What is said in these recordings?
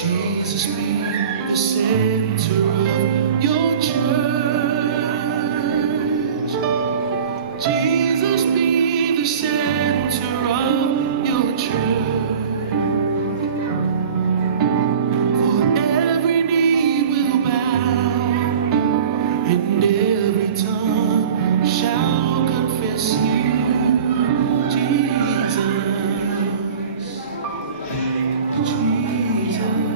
Jesus be the center of your church. Jesus be the center of your church. For every knee will bow and every tongue shall confess you, Jesus. Jesus.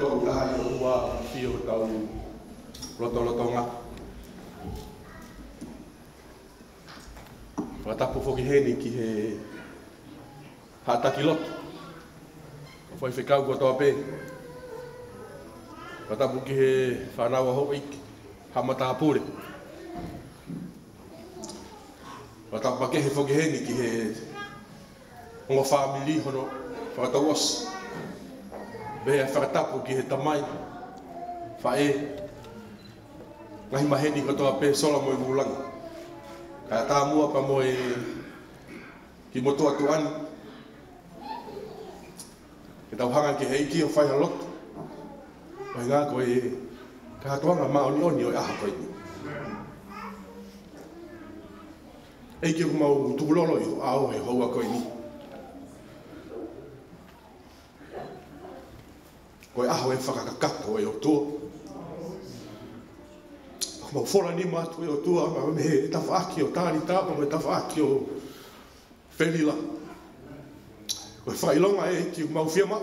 Tō taha i o ua whio tau roto Whakatapu whoki heni ki he haataki loto. Whai whikau kua toa pē. Whakatapu ki he whanawa ho iki. Hamata apure. Whakatapu pake he whoki heni ki he hongo whamili hono whakatau osi. Behe whakatapu ki he tamai. Whae. Ngahi maheni kua toa pē sola mo i mulanga. Kaya tā mua pa mo e ki motu atu ani. Ke tau hanga ki heiki o whaiha lotu. Oi ngā koe ka hatuanga maoni oni o aha koe ni. Eiki o mau tukulolo i o ao he houa koe ni. Koe aho e whakakakato e o tua. Mau fora ni matu e o tua, ma me he tawhaaki o tāri tāpa, me tawhaaki o whenila. Koe whailonga e ki mau whiama,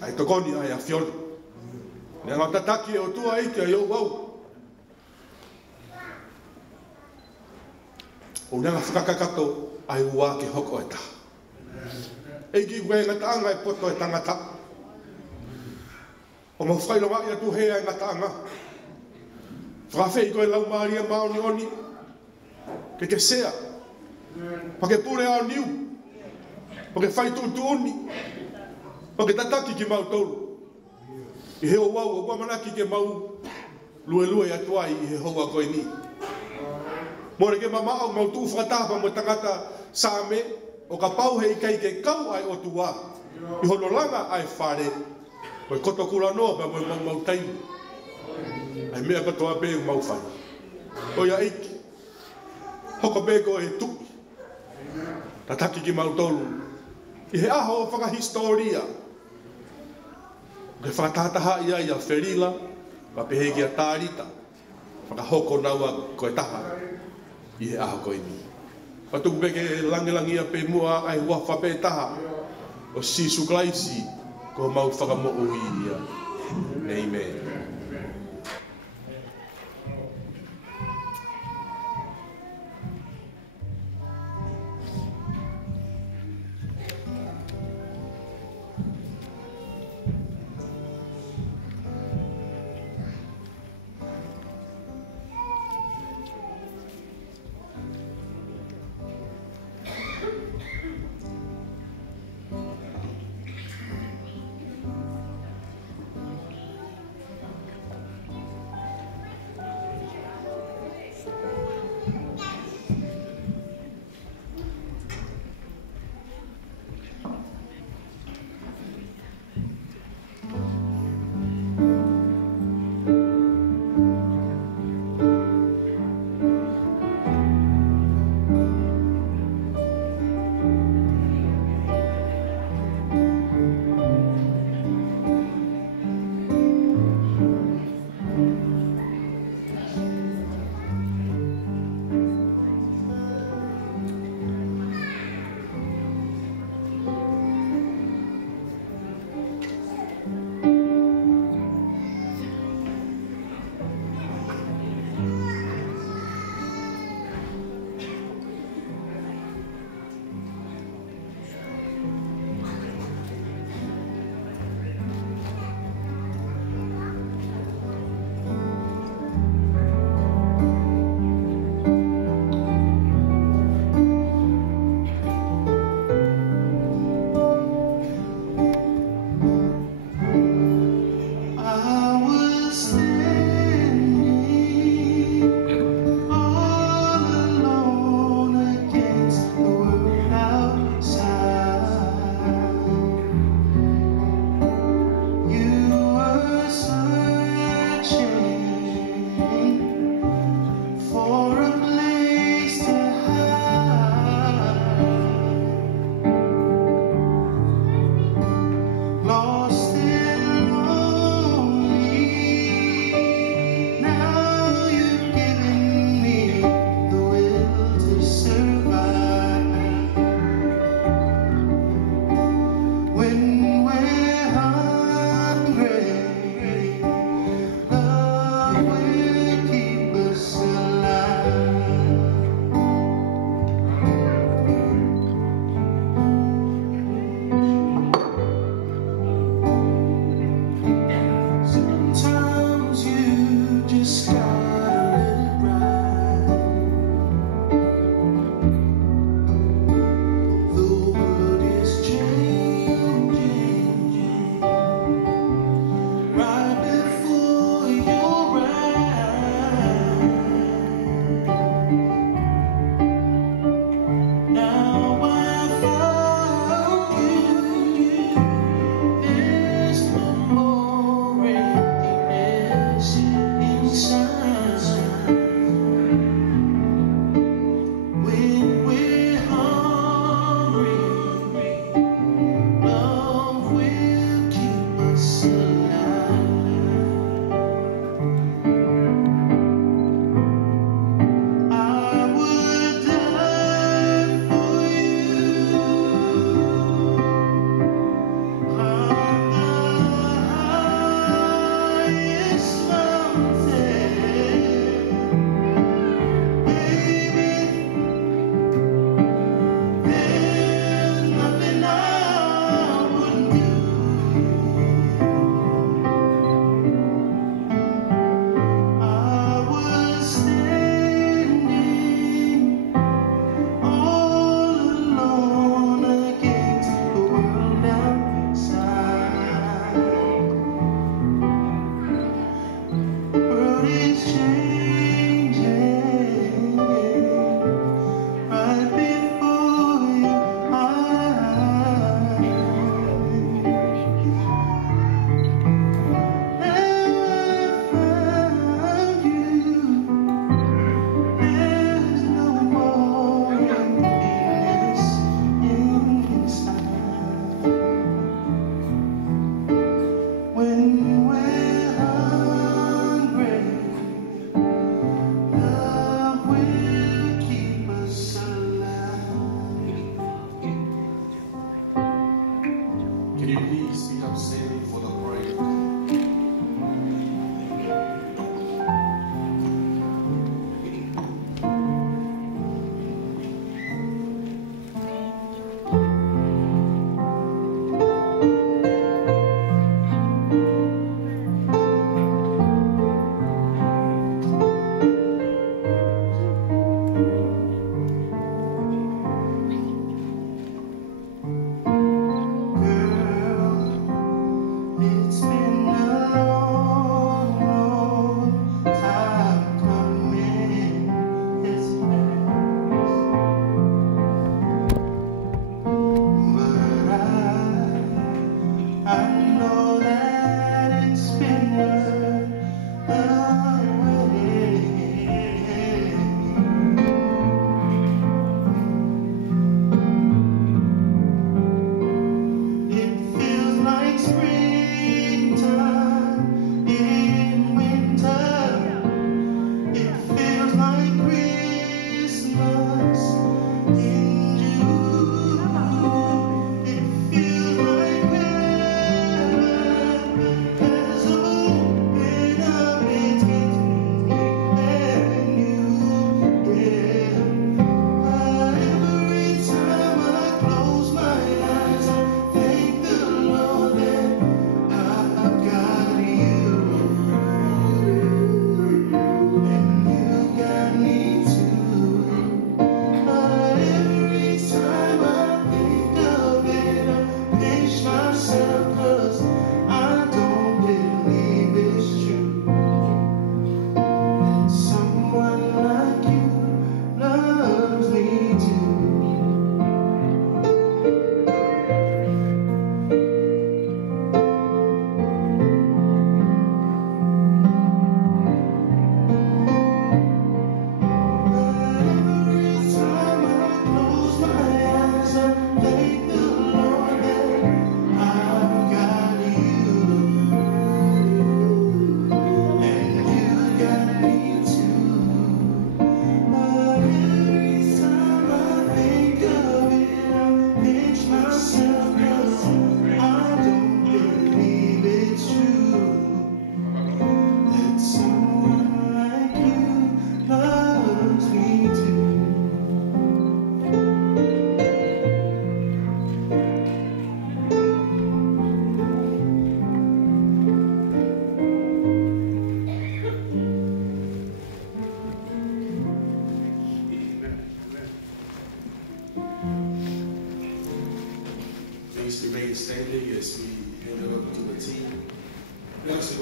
ai tokoni ai a whiona. Nea ngā tataki e o tua e ki a iau wau. O nea ngā whakakakato ai ua ke hoko e taha. E ki koe ngataanga e poto e tangata. O mau whailonga i atu hea e ngataanga. Whakawhei koe lau maaria maoni oni, ke te sea, pa ke pure ao niu, pa ke whai tūtu oni, pa ke tataki ki mau tolu. I heo wau o wamanaki ke mau lue atuai i he hoa koe ni. Mōre ke mamao mau tū whakatapa mo tangata sāme, o ka pau hei kai ke kau ai o tuā. I hono langa ai whare, koe koto kura noa pa mo mau taimi. Ai mea katoa pē mau whai. O ia eiki. Hoko pē ko e tuki. Tataki ki mau tolu. I he aho o whakahistoria. Ke whakatataha ia i a wherila. Ma pehe ki a tārita. Whakahoko naua koe taha. I he aho koe ni. Patuku pē ke langelangi a pē mua ai hua whapē taha. O Sisu Klaisi. Ko mau whakamo ui ia. Amen.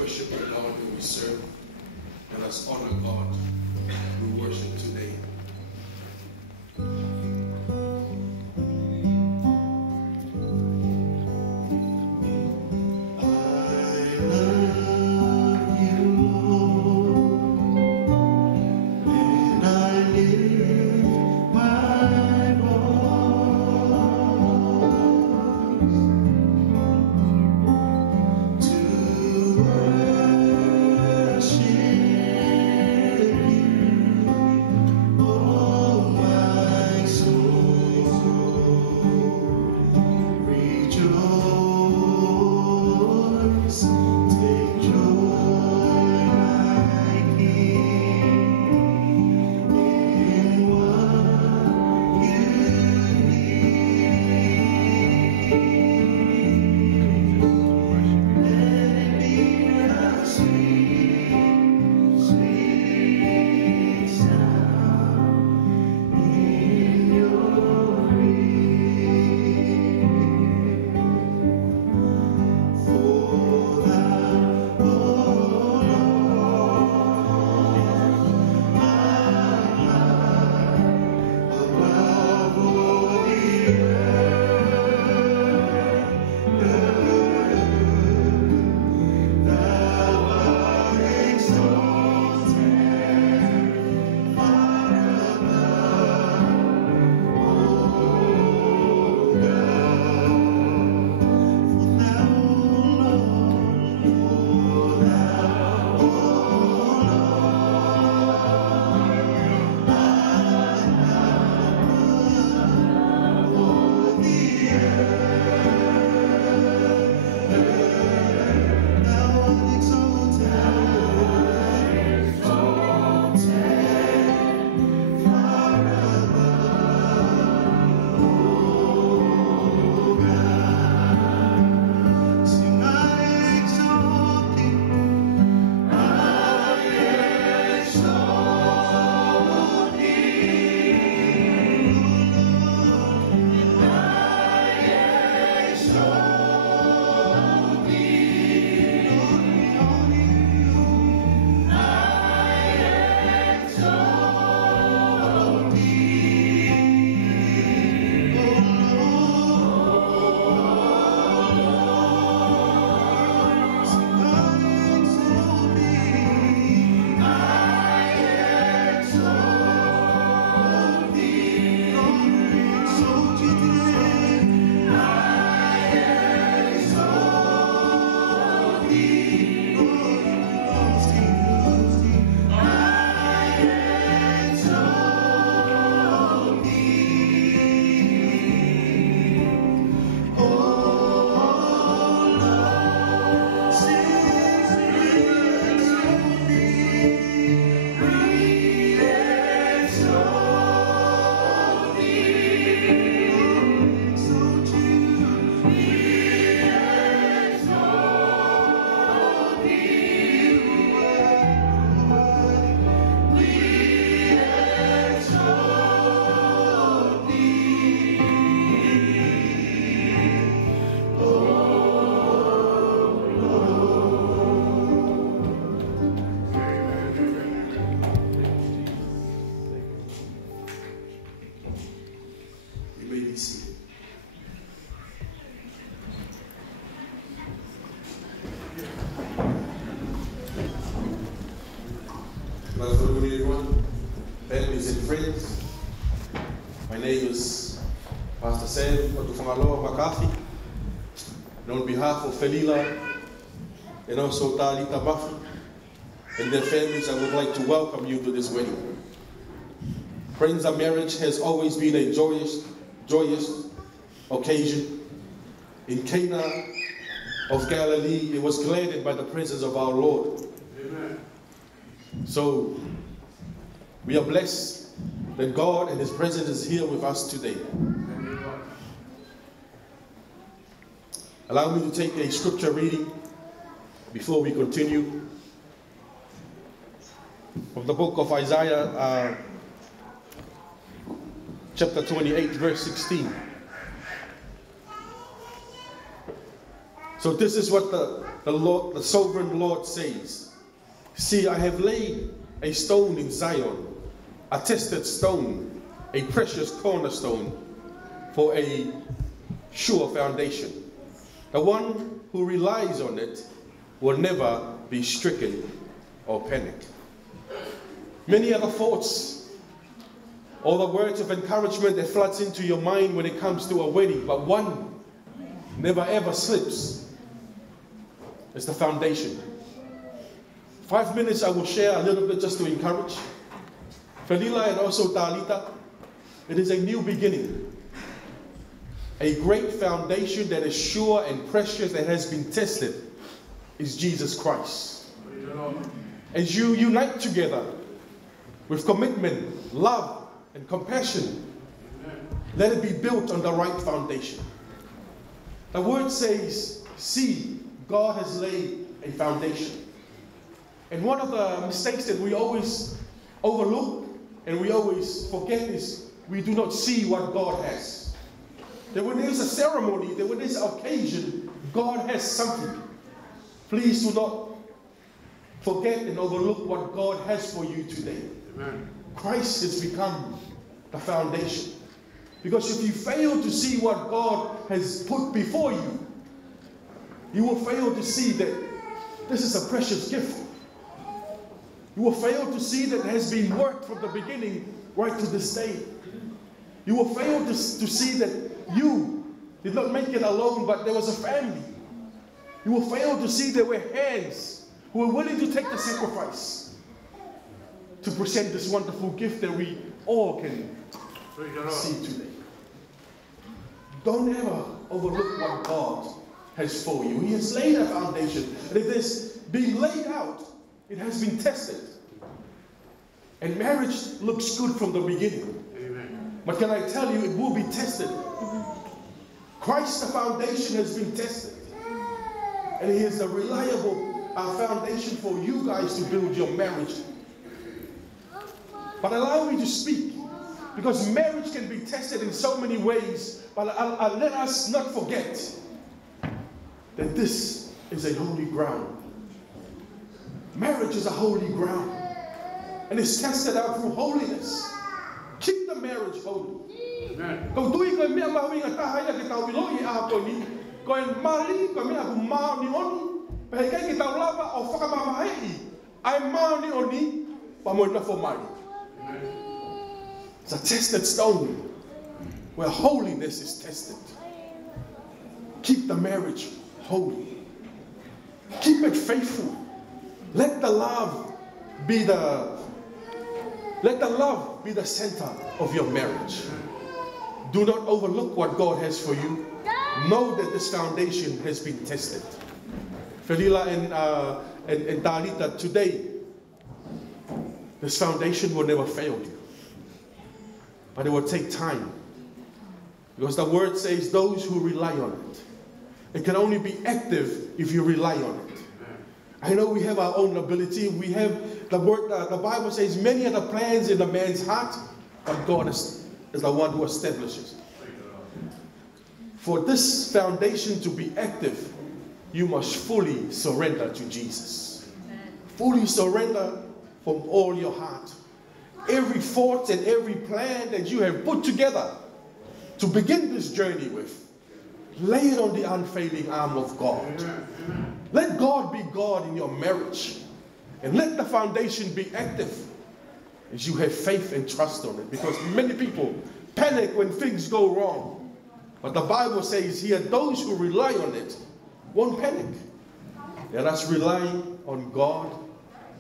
worship the Lord who we serve. Let us honor God who we worship today. Good afternoon, everyone, families and friends. My name is Pastor Sam Otufangaloa McCarthy. And on behalf of Felila and also Talita Mafi and their families, I would like to welcome you to this wedding. Friends, our marriage has always been a joyous occasion. In Cana of Galilee, it was gladdened by the presence of our Lord. Amen. So, we are blessed that God and His presence is here with us today. Allow me to take a scripture reading before we continue. From the book of Isaiah, chapter 28, verse 16. So this is what the the sovereign Lord says, "See, I have laid a stone in Zion, a tested stone, a precious cornerstone for a sure foundation. The one who relies on it will never be stricken or panic." Many other thoughts or the words of encouragement that floods into your mind when it comes to a wedding, but one never ever slips. It's the foundation. 5 minutes I will share a little bit just to encourage. Felila and also Talita, it is a new beginning. A great foundation that is sure and precious, that has been tested, is Jesus Christ. As you unite together with commitment, love, and compassion, let it be built on the right foundation. The word says, "See, God has laid a foundation." And one of the mistakes that we always overlook and we always forget is we do not see what God has. That when there's a ceremony, that when there's an occasion, God has something. Please do not forget and overlook what God has for you today. Amen. Christ has become the foundation. Because if you fail to see what God has put before you, you will fail to see that this is a precious gift. You will fail to see that it has been worked from the beginning right to this day. You will fail to see that you did not make it alone, but there was a family. You will fail to see there were hands who were willing to take the sacrifice to present this wonderful gift that we all can see today. Don't ever overlook what God has for you. He has laid a foundation. And if it's being laid out, it has been tested. And marriage looks good from the beginning. Amen. But can I tell you, it will be tested. Christ, the foundation, has been tested. And He is a reliable foundation for you guys to build your marriage. But allow me to speak, because marriage can be tested in so many ways. But let us not forget that this is a holy ground. Marriage is a holy ground, and it's tested out through holiness. Keep the marriage holy. Kau tui ko mea mahui ngata haya ki tau biloi a ko ni, ko en mali ko mea ku mau ni oni, pe kai ki tau lava o whakamamahei, ai mau ni oni, pa mo na fo mai. It's a tested stone where holiness is tested. Keep the marriage holy. Keep it faithful. Let the love be the center of your marriage. Do not overlook what God has for you. Know that this foundation has been tested. Felila and Talita, today, this foundation will never fail you. But it will take time. Because the word says those who rely on it. It can only be active if you rely on it. I know we have our own ability. We have the word, the Bible says many are the plans in a man's heart, but God is the one who establishes. For this foundation to be active, you must fully surrender to Jesus. Fully surrender from all your heart. Every thought and every plan that you have put together to begin this journey with, lay it on the unfailing arm of God. Let God be God in your marriage. And let the foundation be active as you have faith and trust on it. Because many people panic when things go wrong. But the Bible says here, those who rely on it won't panic. Let us rely on God,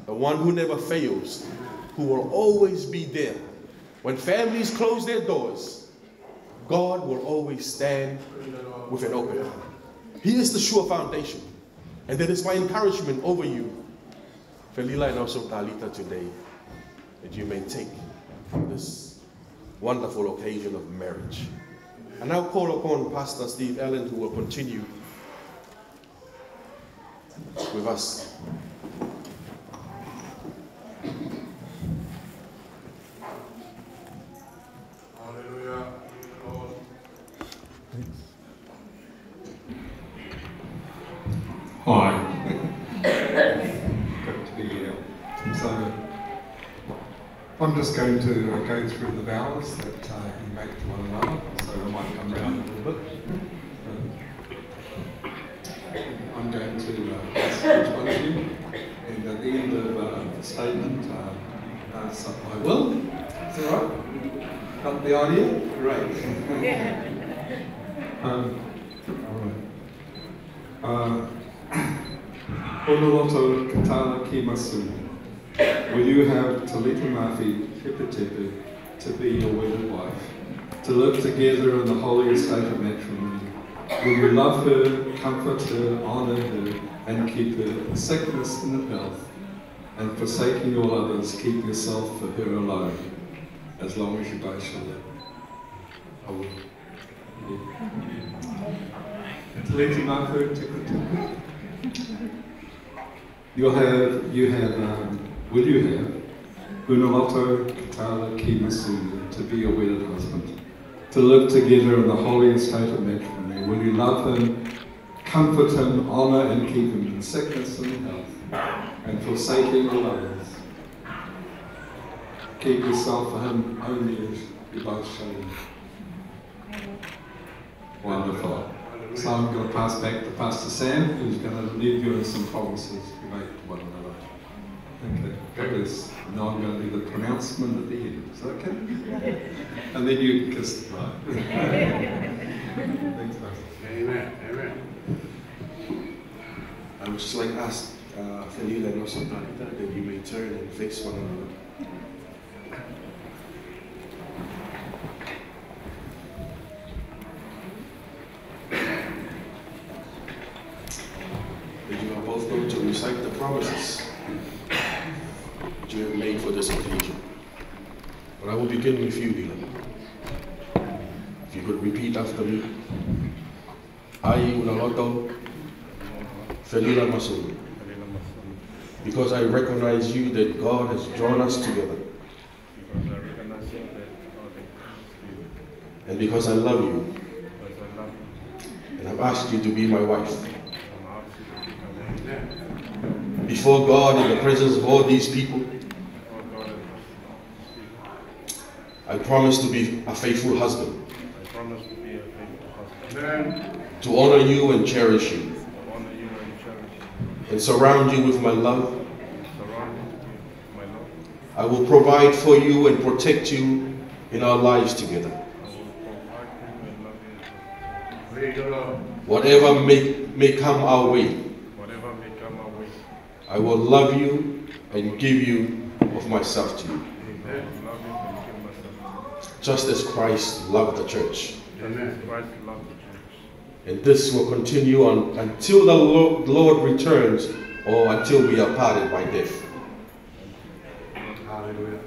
the one who never fails, who will always be there. When families close their doors, God will always stand with an open arm. He is the sure foundation. And that is my encouragement over you, Felila and also Talita, today, that you may take this wonderful occasion of marriage. And now call upon Pastor Steve Allen, who will continue with us. Hallelujah. Lord. Hi. I'm just going to go through the vows that you make to one another, so I might come round a little bit. I'm going to ask each one of you, and at the end of the statement, ask I will. Is that right? Got the idea? Great. Onoloto Katala Ki Masu. Will you have Talita Mafi Tepe to be your wedded wife, to live together in the holy estate of matrimony? Will you love her, comfort her, honour her, and keep her in sickness and in health, and forsaking all others, keep yourself for her alone, as long as you both shall live? I will. Talita Mafi Tepe. Will you have Unoloto Katala Ki Masu to be your wedded husband, to live together in the holy estate of matrimony? Will you love him, comfort him, honour and keep him in sickness and health, and forsaking all others? Keep yourself for him only as you both shall live. Wonderful. So I'm going to pass back to Pastor Sam, who's going to leave you with some promises you make to one another. Okay. God bless. Now I'm going to do the pronouncement at the end. Is that okay? And then you can kiss the bride. Thanks, Pastor. Amen. Amen. I would just like to ask Felila and also Talita that you may turn and face one another. You are both going to recite the promises that you have made for this occasion. But I will begin with you, Lila. If you could repeat after me. I, Unoloto Felila Masu, because I recognize you that God has drawn us together. And because I love you, and I've asked you to be my wife. Before God, in the presence of all these people, I promise to be a faithful husband, to honor you and cherish you, and surround you with my love. I will provide for you and protect you in our lives together. Whatever may come our way, I will love you and give you of myself to you. Just as Christ loved the church. And this will continue on until the Lord returns, or until we are parted by death. Hallelujah.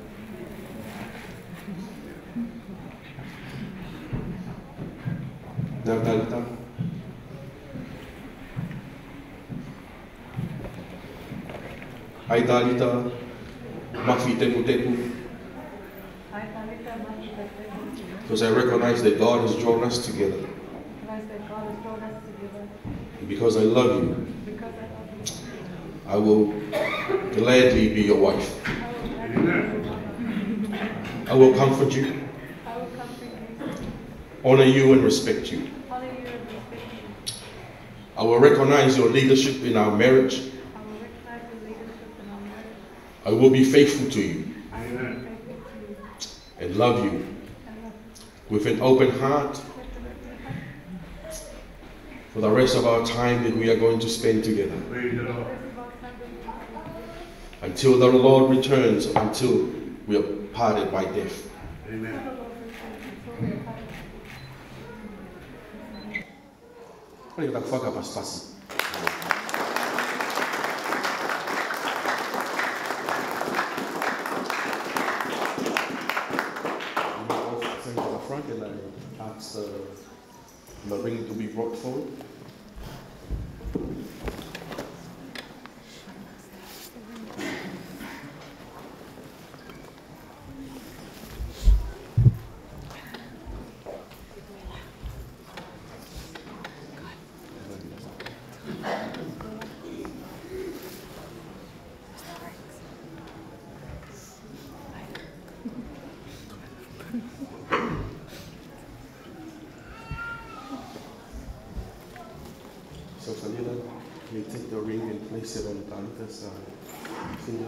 Now, Talita. Ai Talita, Mafi Tepu Tepu. Because I recognize that God has drawn us together. And because I love you, I will gladly be your wife. I will comfort you, honor you and respect you. I will recognize your leadership in our marriage. I will be faithful to you and love you with an open heart for the rest of our time that we are going to spend together. Until the Lord returns, until we are parted by death. Amen. Front, and I ask the ring to be brought forward. Talita sa Singa.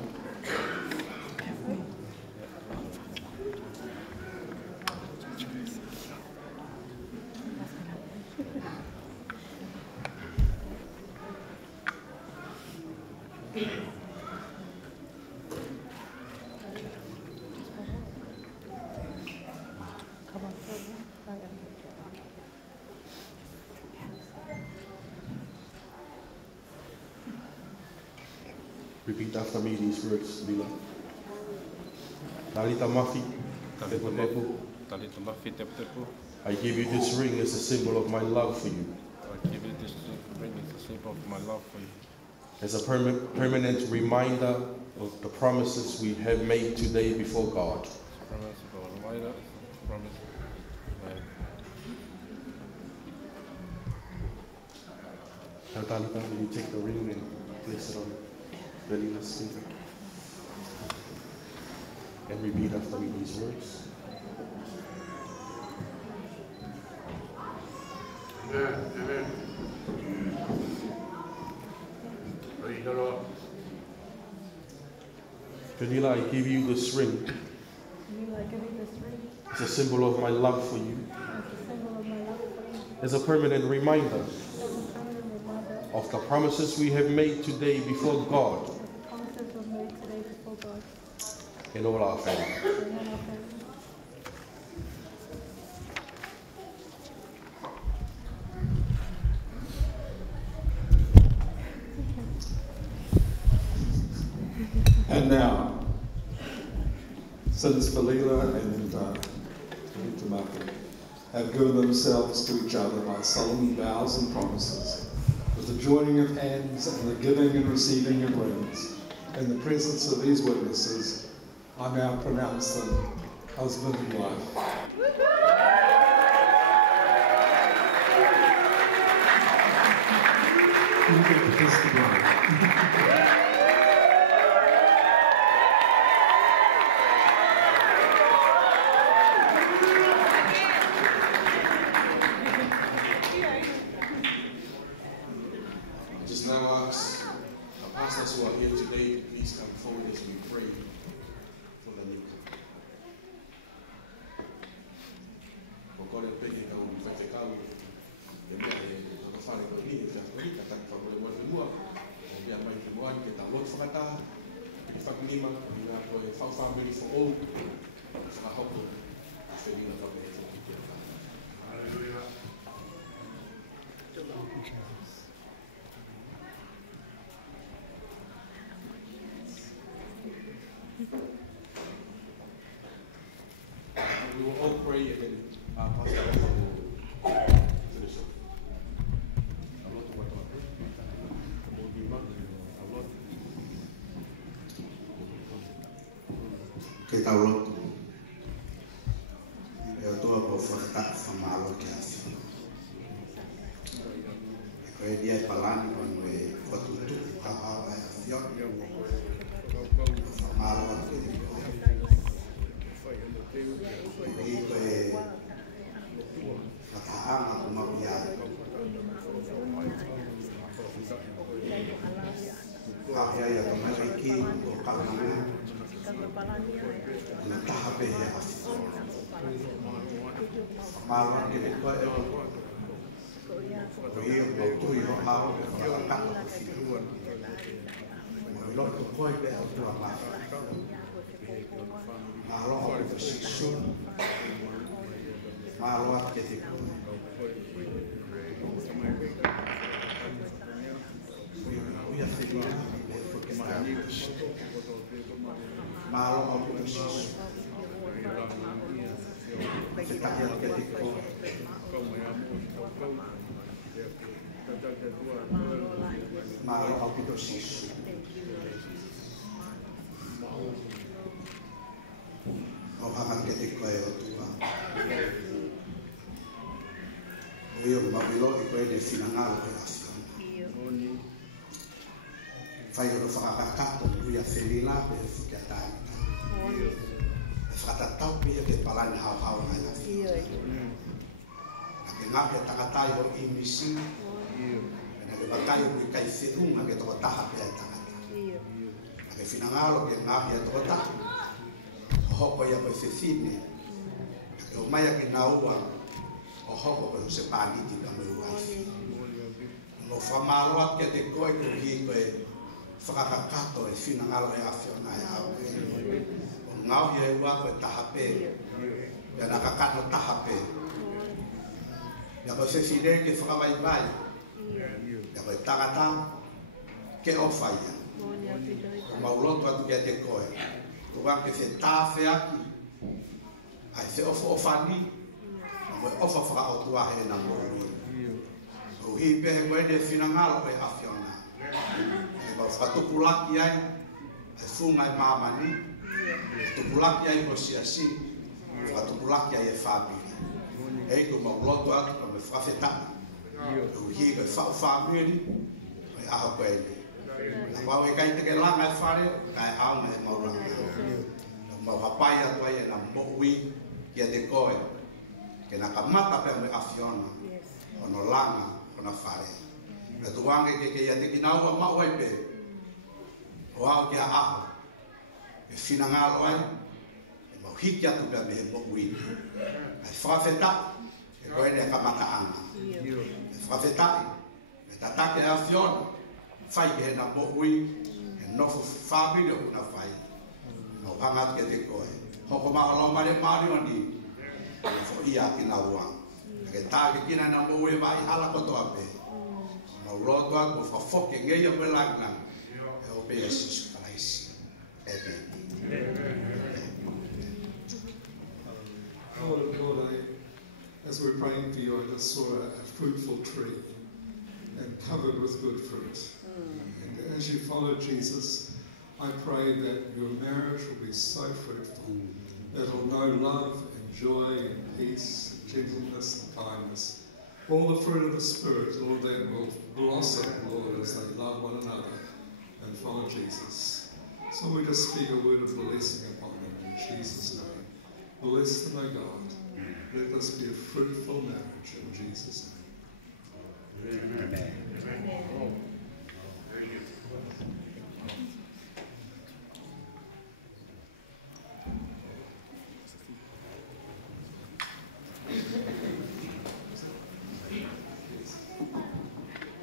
Repeat after me these words, Lila. Talita Mafi, Talita Tepu. Mafi Tepu. I give you this ring as a symbol of my love for you, I give you this ring as a symbol of my love for you. as a permanent reminder of the promises we have made today before God. Promise of a reminder, promise. Now, Talita, will you take the ring and place it on Lila's finger? And repeat after me these words. Amen. Praise the Lord. Vanilla, I give you this ring as a symbol of my love for you, as a permanent reminder of the promises we have made today before God and all our family. And now, since Felila and Tamaki have given themselves to each other by solemn vows and promises, with the joining of hands and the giving and receiving of rings, in the presence of these witnesses, I now pronounce them husband and wife. You get to kiss the bride. Just now ask the pastors who are here today to please come forward as we pray for the new couple. We will all pray and then Pastor Alpha will finish up. Ke tau lotu. E o tua po whakataka whamalo ki afi. E koe dia e palani koe e whatutu kahawa e awhio. Whamalo atu e diko. E koe whakaanga ku mapi ai. Hape ai a kamera ki o kaunanga. Na taha pe he afi. Malo ke te koe e o i o tui o hao e whakataka ku whiua. Mo i loto koe pe o tua mafi. Malo o te sisun. Malo a ke te koe. Uia whiua e whakataka. Malo o te sisun. Se tahi a ke te koe. Malo o te sisun. O hanga ke te koe o tua. O io mawilo i koe de finangalo e afiona. Whai o whakakakato uia whenila pe e whukiatani. E whakatatau pe e te palani hao ngai afiona. Na ke ngapi a takatai o i misi. E na ke batai o i kai whenunga ke toko taha pe e tangata. finangalo ke ngahi e tota hoko ia ko se fine ke o mai ke naua o hoko ko se paliti ka mo wai no famalo ke te koi ko hi ko whakakato e finangalo e awhiona e au o ngauhi e ua ko e tahape e nakakato tahape ia ko se fine ke whakawai vai ia ko e tangata ke o whaia o mauloto atu kia te koe ko wake se tāwhe aki ai se ofo ofani o ofa whakaotuahe na mōrui o hi pehe koe ne finangalo e awhiona e mau whakatupulaki ai e funga e mamani tupulaki ai ko siasi whakatupulaki ai e whabiri e ko mauloto atu ka me whawhetani o hi koe whabiri e aho koe ne na pau e kai te langa e whare kai aunga e mauranga mau hapai atu ai e na moui kia te koe ke na kamata pe me awhiona ono langa ona whare me tuange ke ia te kinaua mau ai pe o au kia aho e finangalo ai e mau hiki atu pe me he moui ai whawhetai e koe ne kamata anga e whawhetai me tatake e awhiona fai ke na moui e nofo whabiri o kuna whai no pangat ke te koe hoko mahalo mare marioni e fo ia ki na ua ke tāke kina na moui vai hala kotoa pe no roto ak mo whafoke ngeia pe lagna e o pe Jesus Christ Amen. Lord, as we're praying for you, I just saw a fruitful tree and covered with good fruit. And as you follow Jesus, I pray that your marriage will be so fruitful that it will know love and joy and peace, and gentleness and kindness. All the fruit of the Spirit, Lord, that will blossom, Lord, as they love one another and follow Jesus. So we just speak a word of blessing upon them in Jesus' name. Bless them, O God. Let this be a fruitful marriage in Jesus' name. Amen. Amen.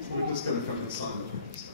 So we're just going to come and sign the papers.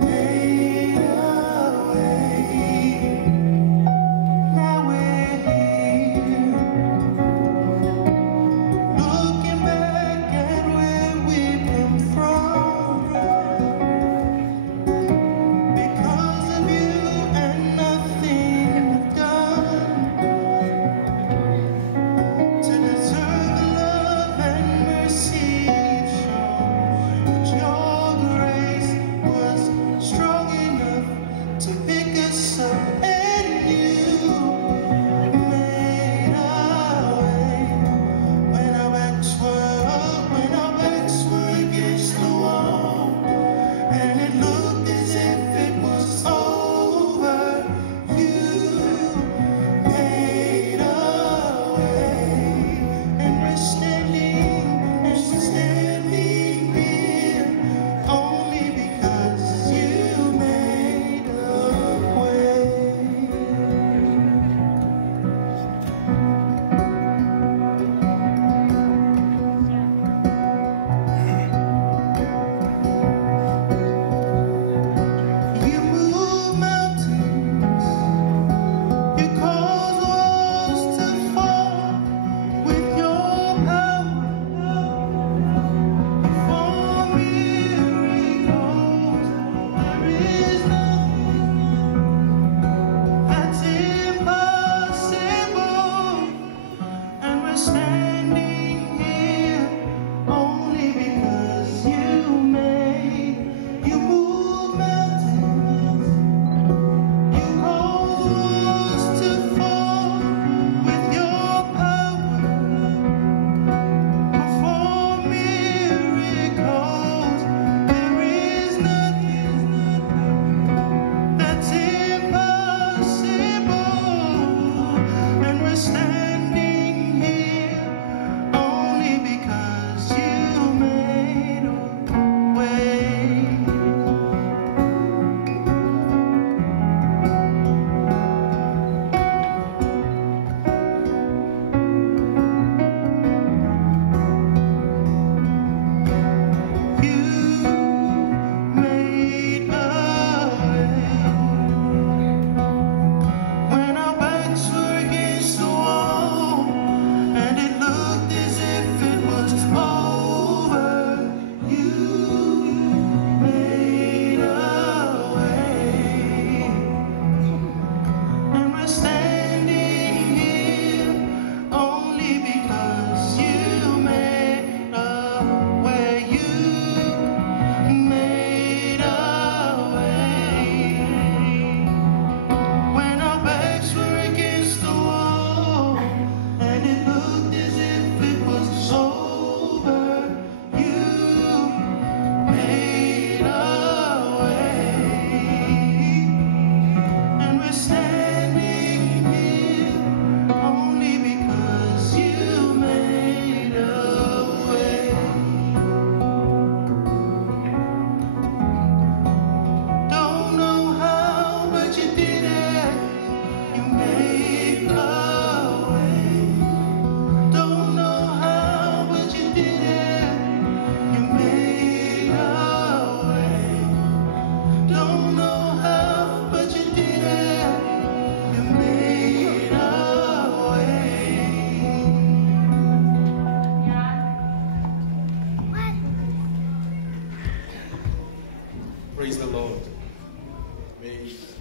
Made a way.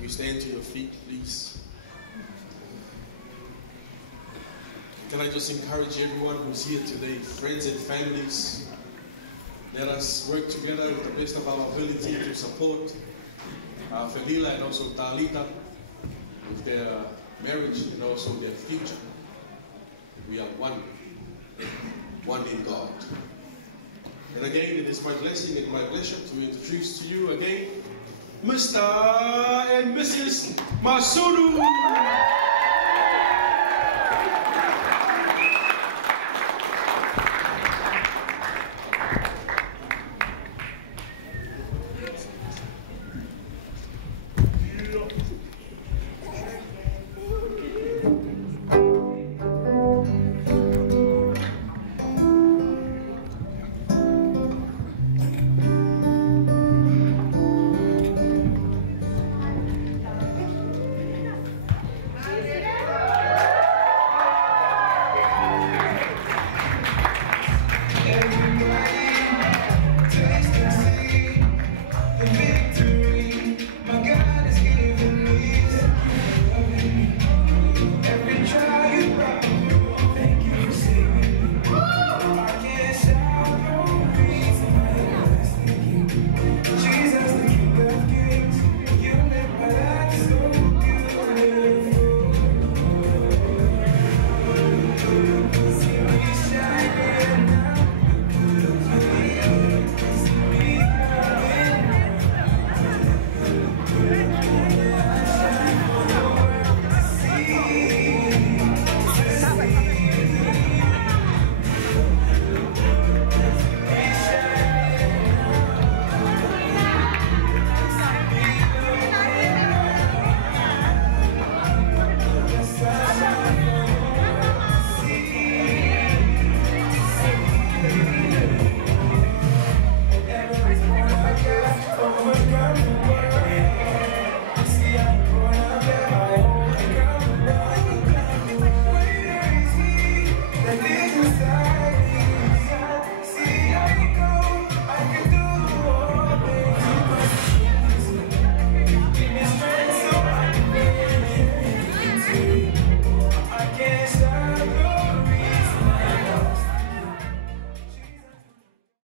we stand to your feet, please? Can I just encourage everyone who's here today, friends and families, let us work together with the best of our ability to support Felila and also Talita with their marriage and also their future. We are one in God. And again, it is my blessing and my pleasure to introduce to you again Mr. and Mrs. Masuru.